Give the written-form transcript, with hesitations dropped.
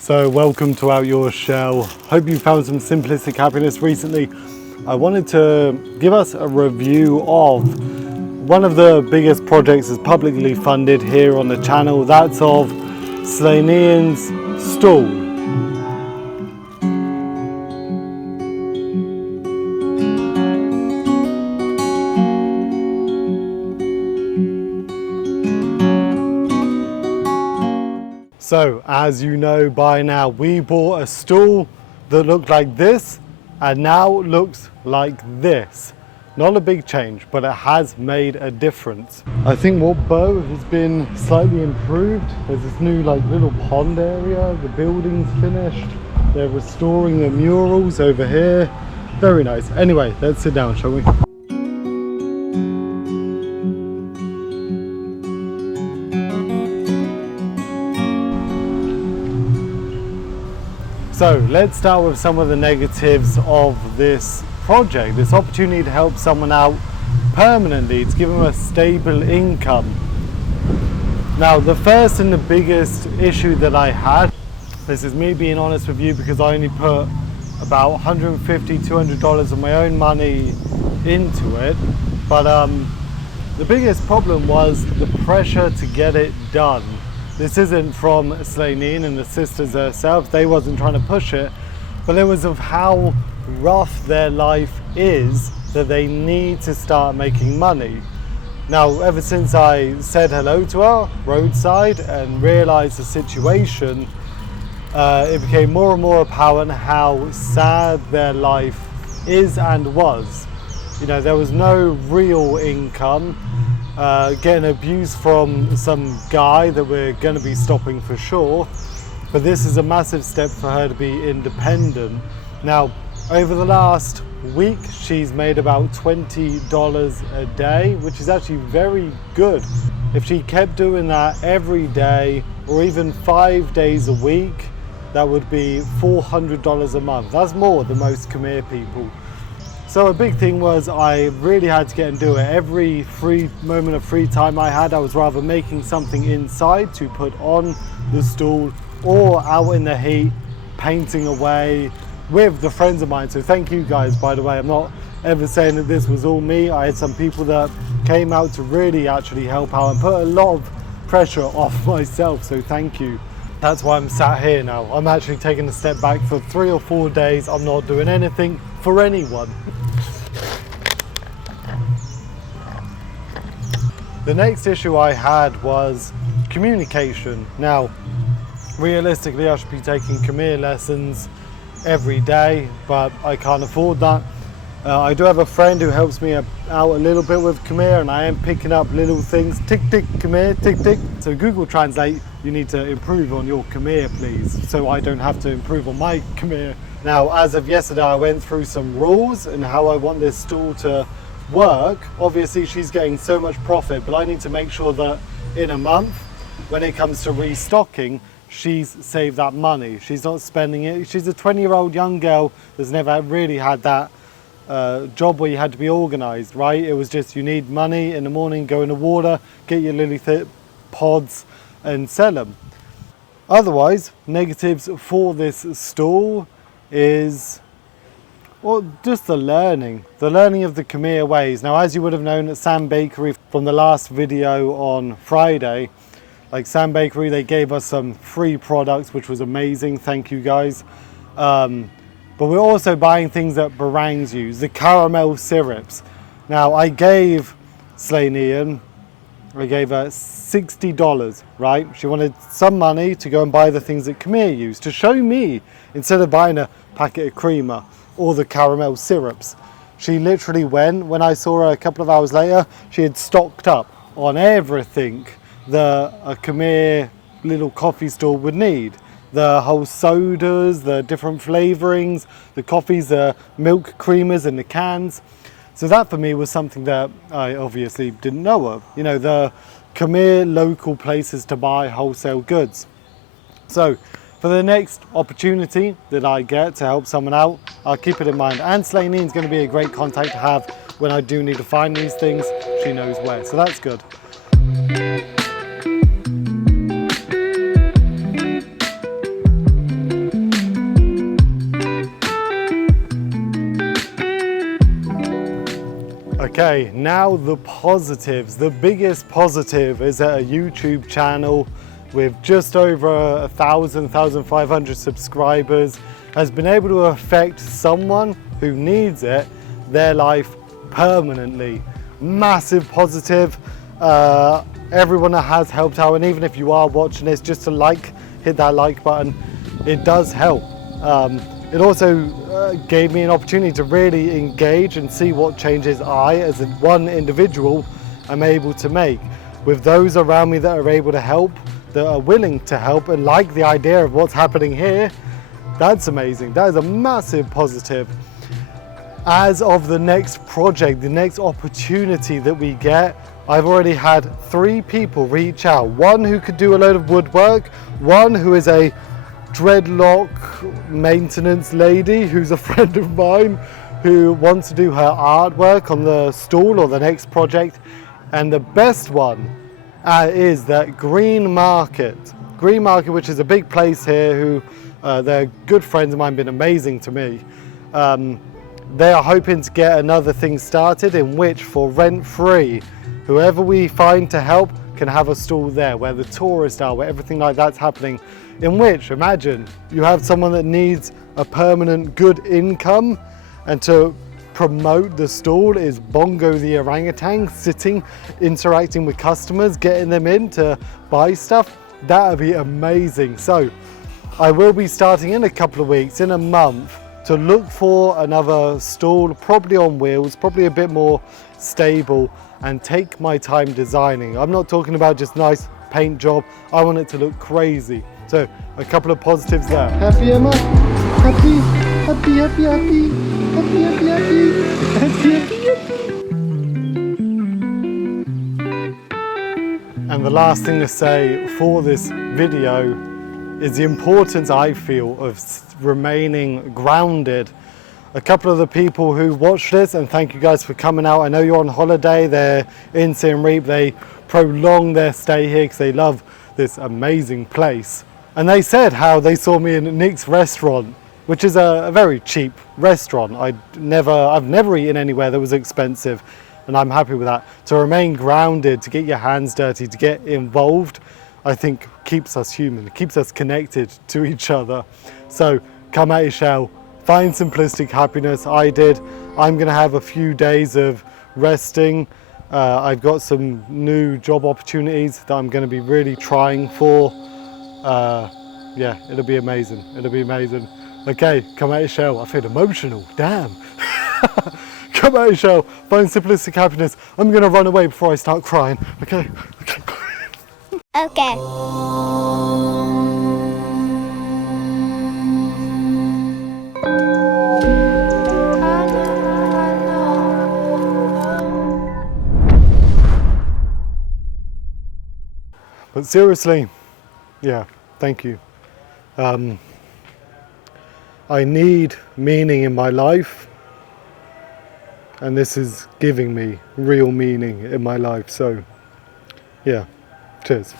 So welcome to Out Your Shell. Hope you found some simplistic happiness recently. I wanted to give us a review of one of the biggest projects that's publicly funded here on the channel. That's of Sleynean's stall. So, as you know by now, we bought a stool that looked like this and now looks like this. Not a big change, but it has made a difference. I think what Bo has been slightly improved. There's this new little pond area, the building's finished. They're restoring the murals over here. Very nice. Anyway, let's sit down, shall we? So let's start with some of the negatives of this project, this opportunity to help someone out permanently, to give them a stable income. Now, the first and the biggest issue that I had, this is me being honest with you because I only put about $150, $200 of my own money into it, but the biggest problem was the pressure to get it done. This isn't from Sleynean and the sisters herself, they wasn't trying to push it, but it was of how rough their life is that they need to start making money. Now, ever since I said hello to her roadside and realized the situation, it became more and more apparent how sad their life is and was. You know, there was no real income. Getting abused from some guy that we're going to be stopping for sure, but this is a massive step for her to be independent. Now, over the last week she's made about $20 a day, which is actually very good. If she kept doing that every day or even 5 days a week, that would be $400 a month. That's more than most Khmer people. So a big thing was I really had to get and do it. Every free moment of free time I had, I was rather making something inside to put on the stool or out in the heat, painting away with the friends of mine. So thank you guys, by the way. I'm not ever saying that this was all me. I had some people that came out to really actually help out and put a lot of pressure off myself. So thank you. That's why I'm sat here now. I'm actually taking a step back for 3 or 4 days. I'm not doing anything for anyone. The next issue I had was communication. Now, realistically, I should be taking Khmer lessons every day, but I can't afford that. I do have a friend who helps me out a little bit with Khmer, and I am picking up little things. Tick, tick, Khmer, tick, tick. So Google Translate, you need to improve on your Khmer, please, so I don't have to improve on my Khmer. Now, as of yesterday, I went through some rules and how I want this stall to work. Obviously, she's getting so much profit, but I need to make sure that in a month, when it comes to restocking, she's saved that money. She's not spending it. She's a 20-year-old young girl that's never really had that job where you had to be organized, right? It was just you need money in the morning, go in the water, get your lily thick pods and sell them. Otherwise, negatives for this stall is, well, just the learning of the Khmer ways. Now, as you would have known at Sam Bakery from the last video on Friday, like Sam Bakery, they gave us some free products, which was amazing. Thank you guys. But we're also buying things that Barangs use, the caramel syrups. Now, I gave Sleynean, I gave her $60, right? She wanted some money to go and buy the things that Khmer use, to show me, instead of buying a packet of creamer or the caramel syrups. She literally went, when I saw her a couple of hours later, she had stocked up on everything that a Khmer little coffee store would need. The whole sodas, the different flavorings, the coffees, the milk creamers in the cans. So that for me was something that I obviously didn't know of. You know, the Khmer local places to buy wholesale goods. So for the next opportunity that I get to help someone out, I'll keep it in mind. And Sleynean is going to be a great contact to have when I do need to find these things. She knows where, so that's good. Okay, now the positives. The biggest positive is that a YouTube channel with just over 1,500 subscribers has been able to affect someone who needs it, their life permanently. Massive positive. Everyone that has helped out, and even if you are watching this, just to hit that like button, it does help. It also gave me an opportunity to really engage and see what changes I, as one individual, am able to make with those around me that are able to help, that are willing to help and like the idea of what's happening here. That's amazing. That is a massive positive. As of the next project, the next opportunity that we get, I've already had 3 people reach out. One who could do a load of woodwork, one who is a dreadlock maintenance lady who's a friend of mine who wants to do her artwork on the stall or the next project, and the best one is that Green Market, which is a big place here, who they're good friends of mine, been amazing to me. They are hoping to get another thing started in which, for rent-free, whoever we find to help can have a stall there where the tourists are, where everything like that's happening. In which, imagine, you have someone that needs a permanent good income, and to promote the stall is Bongo the orangutan sitting, interacting with customers, getting them in to buy stuff. That would be amazing. So I will be starting in a couple of weeks, in a month, to look for another stall, probably on wheels, probably a bit more stable, and take my time designing. I'm not talking about just nice paint job. I want it to look crazy. So a couple of positives there. Happy, Emma? Happy, happy, happy, happy, happy, happy, happy, happy, happy. And the last thing to say for this video is the importance, I feel, of remaining grounded. A couple of the people who watch this, and thank you guys for coming out. I know you're on holiday, they're in Siem Reap, they prolong their stay here because they love this amazing place. And they said how they saw me in Nick's restaurant, which is a very cheap restaurant. I've never eaten anywhere that was expensive, and I'm happy with that. To remain grounded, to get your hands dirty, to get involved, I think keeps us human, keeps us connected to each other. So come out your shell, find simplistic happiness. I did. I'm gonna have a few days of resting. I've got some new job opportunities that I'm gonna be really trying for. Yeah, it'll be amazing. It'll be amazing. Okay, come out your shell. I feel emotional, damn. Come out your shell, find simplistic happiness. I'm gonna run away before I start crying, okay? Okay. But seriously, yeah, thank you. I need meaning in my life, and this is giving me real meaning in my life. So yeah, cheers.